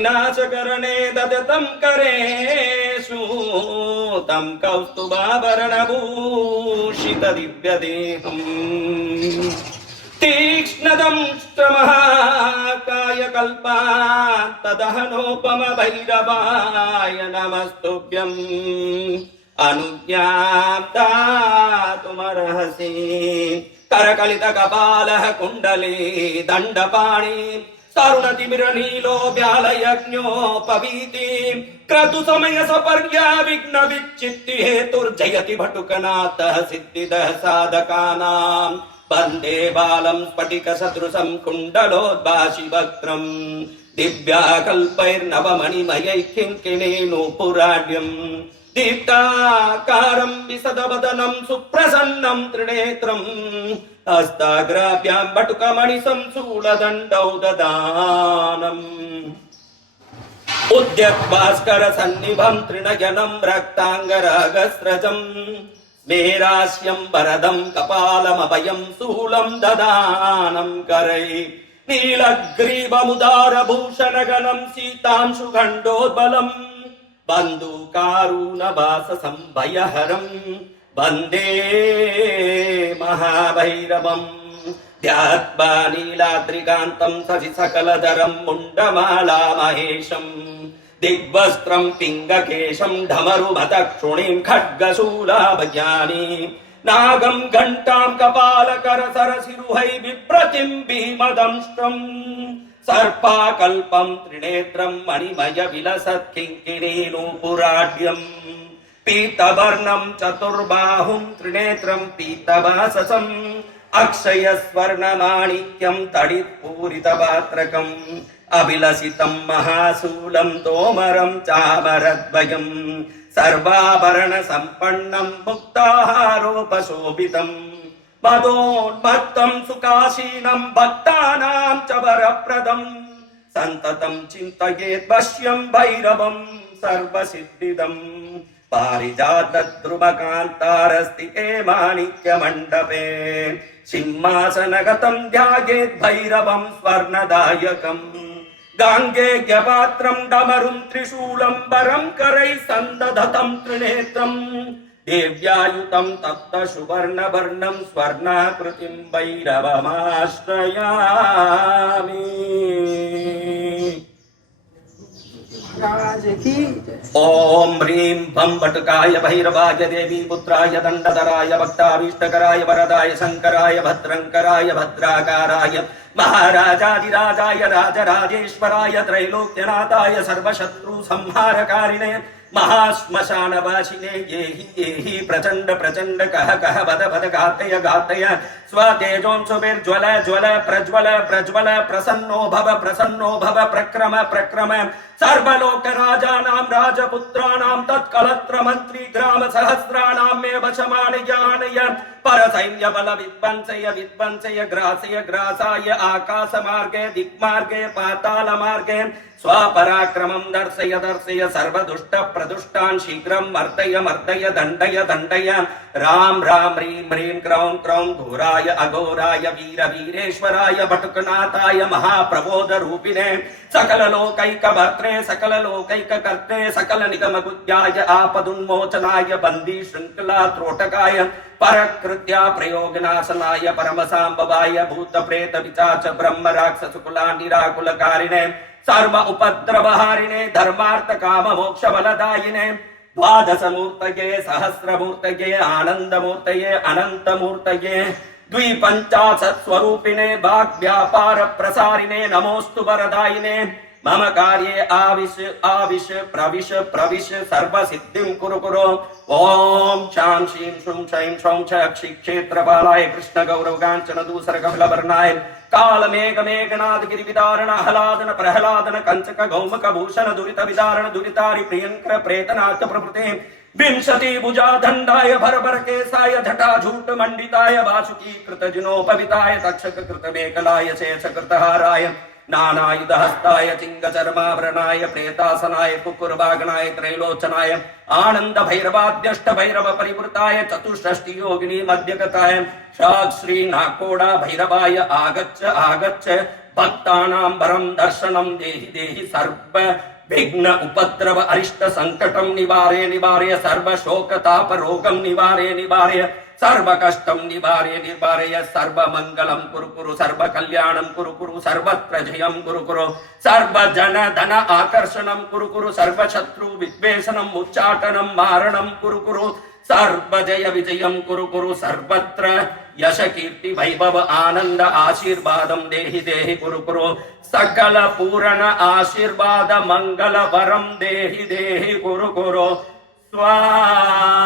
विघ्नाशकरणे ददतं करेषु तं कौस्तुभाभरणभूषितदिव्यदेहम् तीक्ष्णदंष्ट्रमहाकायकल्पान्तदहनोपमभैरवाय नमस्तुभ्यम् अनुज्ञां दातुमर्हसि करकलितकपालः कुण्डले दण्डपाणि तरुणतिमिरनीलो व्यालयज्ञोपवीति क्रतुसमय सपर्या विघ्न विच्छित्ति हेतुर्जयति भटुकनाथः सिद्धिदः साधकानां वन्दे बालं स्फटिकसदृशं कुण्डलोद्भासिवक्त्रं दिव्याकल्पैर्नवमणिमयैः किङ्किणीनूपुराढ्यम् दीप्ताकारं विशदवदनं सुप्रसन्नं त्रिनेत्रम् हस्ताग्राभ्यां बटुकमणिसंशूलदण्डौ ददानम् उद्यद्भास्कर सन्निभं तृणयनं रक्ताङ्गरागस्रजं मेरास्यं वरदं कपालमभयं शूलं ददानं करै नीलग्रीवमुदारभूषणगणं सीतांशुखण्डोद्बलम् बन्धुकारुणवाससंभयहरं वन्दे महाभैरवम् ध्यात्वा नीलाद्रिकान्तं शशिसकलधरं मुण्डमालामहेशं दिग्वस्त्रं पिङ्गकेशं ढमरुमतक्षुणिं खड्गशूलाभयानि नागं घण्टां कपालकरसरसिरुहै बिभ्रतिं भीमदंष्ट्रम् सर्पाकल्पं त्रिनेत्रं मणिमय विलसत् किङ्किणीनूपुराढ्यम् पीतवर्णं चतुर्बाहुं त्रिनेत्रं पीतवाससम् अक्षयस्वर्णमाणिक्यं तडित्पूरितपात्रकम् अभिलषितं महाशूलं तोमरं चामरद्वयं सर्वाभरणसम्पन्नं मुक्ताहारोपशोभितम् मदोन्मत्तं सुखासीनं भक्तानां च वरप्रदं सन्ततं चिन्तयेत् पश्यं भैरवं सर्वसिद्धिदं पारिजातद्रुमकान्तारस्थिते माणिक्यमण्डपे सिंहासनगतं ध्यायेत् भैरवं स्वर्णदायकम् गाङ्गेयपात्रं डमरुं त्रिशूलं वरं करैः सन्दधतं त्रिनेत्रम् देव्यायुतं तप्त सुवर्णवर्णं स्वर्णाकृतिं भैरवमाश्रयामि। ओम ह्रीं भं बटुकाय भैरवाय देवी पुत्राय दण्डधराय भक्ताभीष्टकराय वरदाय शंकराय भद्रंकराय भद्राकाराय महाराजाधिराजाय राजराजेश्वराय त्रैलोक्यनाथाय सर्वशत्रु संहारकारिणे महाश्मशानवासिने येहि प्रचंड प्रचंड कह कह बद बद घातय घातय स्वतेजोंशुभिर्ज्वल ज्वल प्रज्वल प्रज्वल प्रसन्नो भव प्रक्रम प्रक्रम सर्वलोक राजानां राजपुत्राणां तत्कलत्र मंत्री ग्राम सहस्राणां मे वशमानयानय परसैन्य बल विध्वंसय विध्वंसय ग्रासय ग्रासाय आकाश मार्गे दिक्मार्गे पाताल मार्गे स्वपराक्रमं दर्शय दर्शय सर्वदुष्ट प्रदुष्टान् शीघ्रं मर्दय मर्दय दण्डय दण्डय राम राम ह्रीं ह्रीं क्रौं क्रौं घोराय अघोराय वीर वीरेश्वराय बटुकनाथाय महाप्रबोध रूपिणे सकल लोकैकभर्त्रे सकल लोकैककर्त्रे सकल निगमगुह्याय आपदुन्मोचनाय बन्दी श्रृंखला त्रोटकाय परकृत्या प्रयोगनाशनाय परमसाम्भवाय भूत प्रेत पिशाच ब्रह्म राक्षस कुला निराकुलकारिणे सर्व उपद्रवहारिणे धर्मार्थ काम मोक्ष बलदायिने द्वादश मूर्तये सहस्रमूर्तये आनंदमूर्तये अनंतमूर्तये द्विपंचाशत् स्वरूपिणे वाग्व्यापार प्रसारिणे नमोस्तु वरदायिने मम कार्ये आविश आविश प्रविश प्रविश सर्व सिद्धिं कुरु कुरु ओम शां शीं शूं शैं शौं च क्षेत्रपालाय कृष्ण गौरव कांचन दूसर कमलवर्णाय काल मेघ मेघनाथ गिरिविदारण आह्लादन प्रहलादन कंचक गौमक भूषण दुरित विदारण दुरितारि प्रियंकर प्रेतनाथ प्रभृते विंशति भुजा दंडाय भर केसाय जटाझूट मंडिताय वासुकी कृत जिनोपविताय तक्षक कृत मेखलाय शेष कृतहाराय नानायुध हस्ताय चिंग चर्माभरणाय प्रेतासनाय कुकुरवागनाय त्रैलोचनाय आनंद भैरवाद्यष्ट भैरव परिवृताय चतुष्षष्टि योगिनी मध्यगताय शाक श्री नाकोड़ा भैरवाय आगच्छ आगच्छ भक्तानां वरं दर्शनं देहि देहि सर्व विघ्न उपद्रव अरिष्ट संकटं निवारय निवारय सर्व शोक ताप रोगं निवारय निवारय सर्व कष्टं निवारय निवारय सर्व मंगलं कुरु कुरु सर्व कल्याणं कुरु कुरु सर्वत्र जयं कुरु कुरु सर्व जन धन आकर्षणं कुरु कुरु सर्व शत्रु विद्वेषणं उच्चाटनं मारणं कुरु कुरु सर्व जय विजयं कुरु कुरु सर्वत्र यश कीर्ति वैभव आनंद आशीर्वादं देहि देहि कुरु कुरु सकल पूर्ण आशीर्वाद मंगल वरं देहि देहि कुरु कुरु स्वाहा।